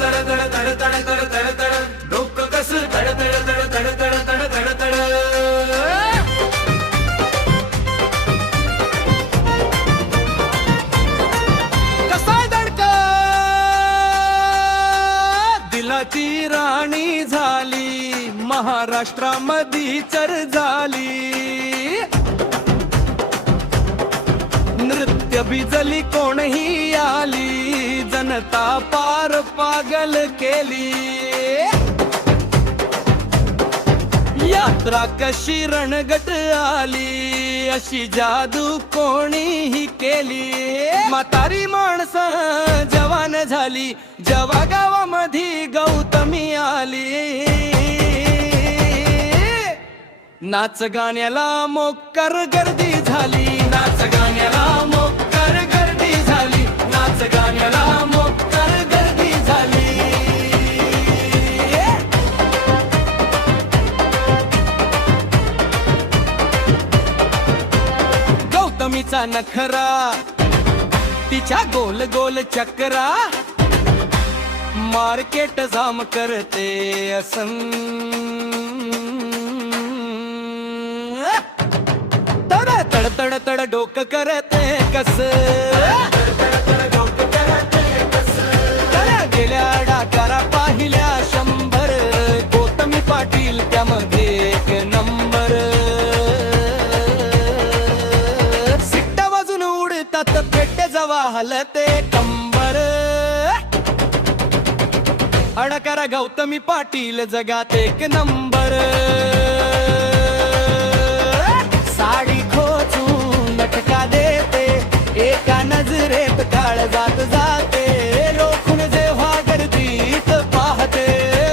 तड तड तड तड तड तड तड डोकं कसं तड तड तड तड तड तड तड तड कसा दडका दिलाची राणी झाली महाराष्ट्रामध्ये चर झाली नृत्य बिजली कोणही आली जनता पार पागल केली यात्रा कशी रणगट आली अशी जादू कोणीही केली म्हातारी माणसं जवान झाली जेव्हा गावामध्ये गौतमी आली नाच गाण्याला मोक्कर गर्दी झाली नाच गाण्याला मोक्कर गर्दी झाली नाच गाण्याला मोक्कर गर्दी झाली गौतमीचा नखरा तिच्या गोल गोल चक्रा मार्केट जाम करते असन तड तड तड डोकं करते कस गेल्या डाकारा पाहिल्या 100 गौतमी पाटील त्यामध्ये एक नंबर सिट्टा वाजून उडतात पेटे जवा हलते कंबर अडकारा गौतमी पाटील जगात एक नंबर साडी खोचून नटका देते एका नजरेत काळ जात जाते रोखून जेव्हा गर्दीत पाहते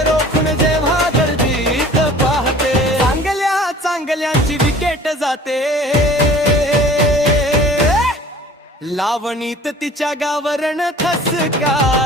रोखून जेव्हा गर्दीत पाहते चांगल्या चांगल्यांची विकेट जाते लावणीत तिच्या गावरण ठसका